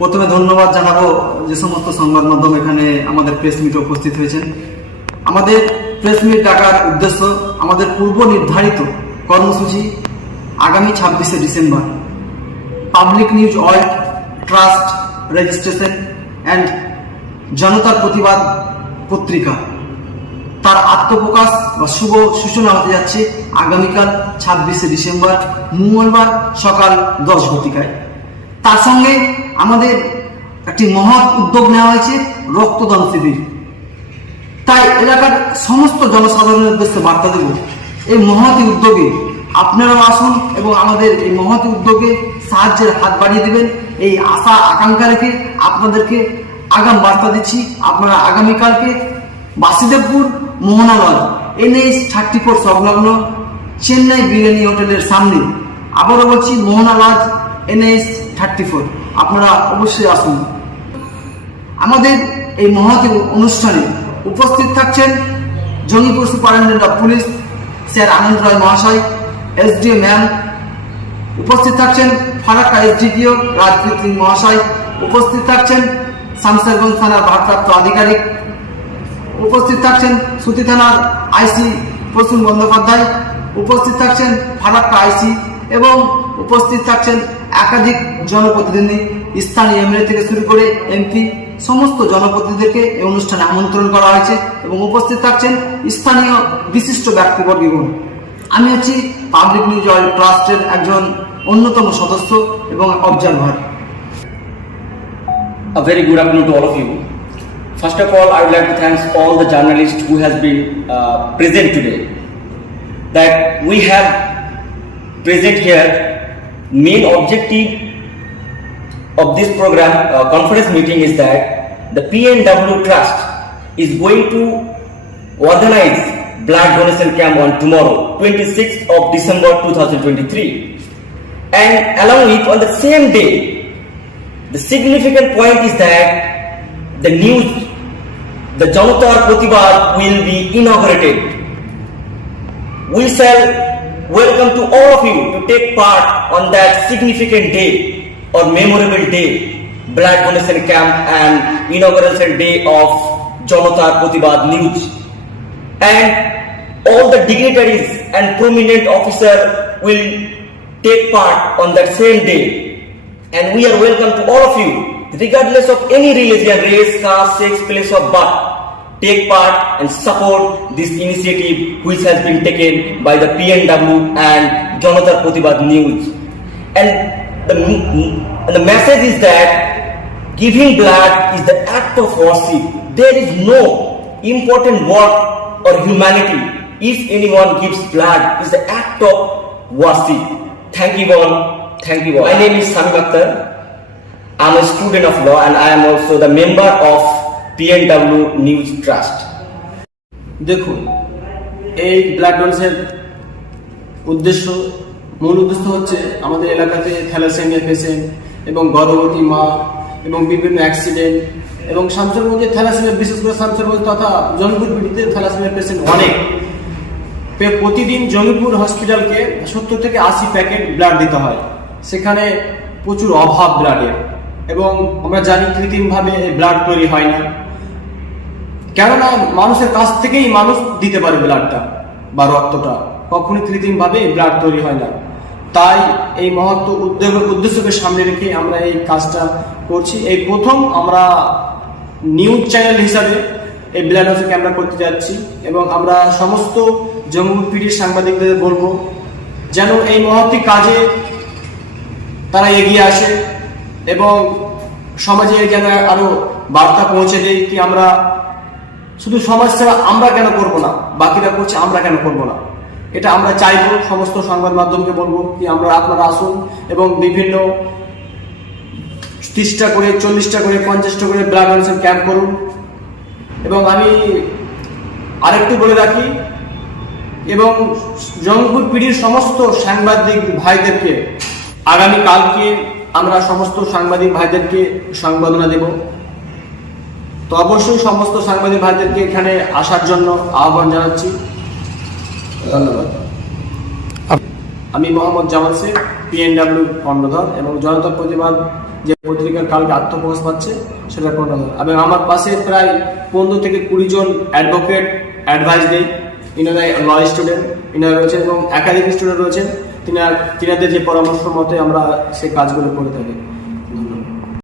প্রথমে ধন্যবাদ জানাবো যে সমস্ত সংবাদ মাধ্যম এখানে আমাদের প্রেস মিটে উপস্থিত হয়েছেন। আমাদের প্রেস মিট ডাকার উদ্দেশ্য আমাদের পূর্ব নির্ধারিত কর্মসূচি আগামী 26শে December public news world trust registration and জনতার প্রতিবাদ পত্রিকা তার আত্মপ্রকাশ বা শুভ সূচনা হতে যাচ্ছে আগামীকাল 26শে ডিসেম্বর মঙ্গলবার সকাল 10 ঘটিকায়। তার সঙ্গে আমাদের একটি মহৎ উদ্যোগ নেওয়া হয়েছে রক্তদান শিবির। তাই এলাকার সমস্ত জনসাধারণের উদ্দেশ্যে বার্তা দেব, এই মহৎ উদ্যোগে আপনারাও আসুন এবং আমাদের এই মহৎ উদ্যোগে সাহায্যের হাত বাড়িয়ে দেবেন। এই আশা আকাঙ্ক্ষা রেখে আপনাদেরকে আগাম বার্তা দিচ্ছি, আপনারা আগামীকালকে বাসুদেবপুর মোহনা লজ NH 34 সংলগ্ন চেন্নাই বিরিয়ানি হোটেলের সামনে, আবারও বলছি মোহনা লজ NH 34, আপনারা অবশ্যই আসুন। আমাদের এই মহৎ অনুষ্ঠানে উপস্থিত থাকছেন Jangipur superintendent of police sir Anand Roy মহাশয়, SDO ম্যাম, উপস্থিত থাকছেন ফারাক্কা SDPO রাজদীপ সিং মহাশয়, উপস্থিত থাকছেন শামসেরগঞ্জ থানার ভারপ্রাপ্ত আধিকারিক, উপস্থিত থাকছেন সুতি থানার IC প্রসূন বন্দ্যোপাধ্যায়, উপস্থিত থাকছেন ফারাক্কা IC এবং উপস্থিত থাকছেন একাধিক জনপ্রতিনিধি, স্থানীয় MLA থেকে শুরু করে MP, সমস্ত জনপ্রতিনিধিদেরকে এই অনুষ্ঠানে আমন্ত্রণ করা হয়েছে এবং উপস্থিত থাকছেন স্থানীয় বিশিষ্ট ব্যক্তিবর্গগণ। আমি হচ্ছি পাবলিক নিউজ ওয়ার্ল্ড ট্রাস্টের একজন অন্যতম সদস্য এবং observer. A very good afternoon to all of you. First of all, I would like to thank all the journalists who has been present today. That we have present here, main objective of this program conference meeting is that the PNW Trust is going to organize blood donation camp on tomorrow, 26th of December 2023, and along with on the same day, the significant point is that the Janatar Pratibad will be inaugurated. We shall welcome to all of you to take part on that significant day or memorable day, blood donation camp and inauguration day of Janatar Pratibad News. And all the dignitaries and prominent officers will take part on that same day. And we are welcome to all of you, regardless of any religion, race, caste, sex, place of birth, take part and support this initiative which has been taken by the PNW and Janatar Pratibad News. And the message is that giving blood is the act of worship. There is no important work or humanity. If anyone gives blood, it's the act of worship. Thank you all. Thank you all. My name is Samim Akhtar. I'm a student of law and I am also the member of PNW News Trust. দেখুন, এই blood ডোনেশনের মূল উদ্দেশ্য হচ্ছে আমাদের এলাকাতে thalassaemia patient এবং গর্ভবতী মা এবং বিভিন্ন অ্যাক্সিডেন্ট এবং শামসেরগঞ্জে থ্যালাসেমিয়া, বিশেষ করে শামসেরগঞ্জ তথা জঙ্গিপুর পিটিতে থ্যালাসেমিয়া পেশেন্ট অনেক। প্রতিদিন জঙ্গিপুর হসপিটালকে 70 থেকে 80 প্যাকেট ব্লাড দিতে হয়। সেখানে প্রচুর অভাব ব্লাডের এবং আমরা জানি কৃত্রিমভাবে এই ব্লাড তৈরি হয় না, কেননা মানুষের কাছ থেকেই মানুষ দিতে পারে ব্লাডটা বা রক্তটা, কখনই কৃত্রিমভাবে এই ব্লাড তৈরি হয় না। তাই এই মহৎ উদ্দেশ্যকে সামনে রেখে আমরা এই কাজটা করছি। এই প্রথম আমরা নিউজ চ্যানেল হিসাবে এই ব্লাড ডোনেশন ক্যাম্পটা করতে যাচ্ছি এবং আমরা সমস্ত জঙ্গিপুর পিটির সাংবাদিকদের বলবো যেন এই মহৎ কাজে তারা এগিয়ে আসে এবং সমাজে যেন আরো বার্তা পৌঁছে দেয় কি আমরা শুধু সমাজ সেবা আমরা কেন করব না, বাকিরা করছে আমরা কেন করব না। এটা আমরা চাইবো, সমস্ত সংবাদ মাধ্যমকে বলবো কি আপনারা আসুন এবং বিভিন্ন 30টা করে, 40টা করে, 50টা করে ব্লাড ডোনেশন ক্যাম্প করুন। এবং আমি আরেকটু বলে রাখি এবং জঙ্গিপুর পিডির সমস্ত সাংবাদিক ভাইদেরকে আগামীকালকে আমরা সমস্ত সাংবাদিক ভাইদেরকে সংবর্ধনা দেব। তো অবশ্যই সমস্ত সাংবাদিক ভাইদেরকে এখানে আসার জন্য আহ্বান জানাচ্ছি। ধন্যবাদ। আমি মোহাম্মদ জামাল শেখ, PNW কর্ণধার এবং জনতার প্রতিবাদ যে পত্রিকার কালকে আত্মপ্রকাশ পাচ্ছে সেটা করানো হয়। এবং আমার পাশে প্রায় 15 থেকে 20 জন অ্যাডভোকেট অ্যাডভাইস দেয়, ইনারা ল স্টুডেন্ট ইনারা রয়েছেন এবং একাডেমিক স্টুডেন্ট রয়েছেন, তিনাদের যে পরামর্শ মতে আমরা সেই কাজগুলো করে থাকি।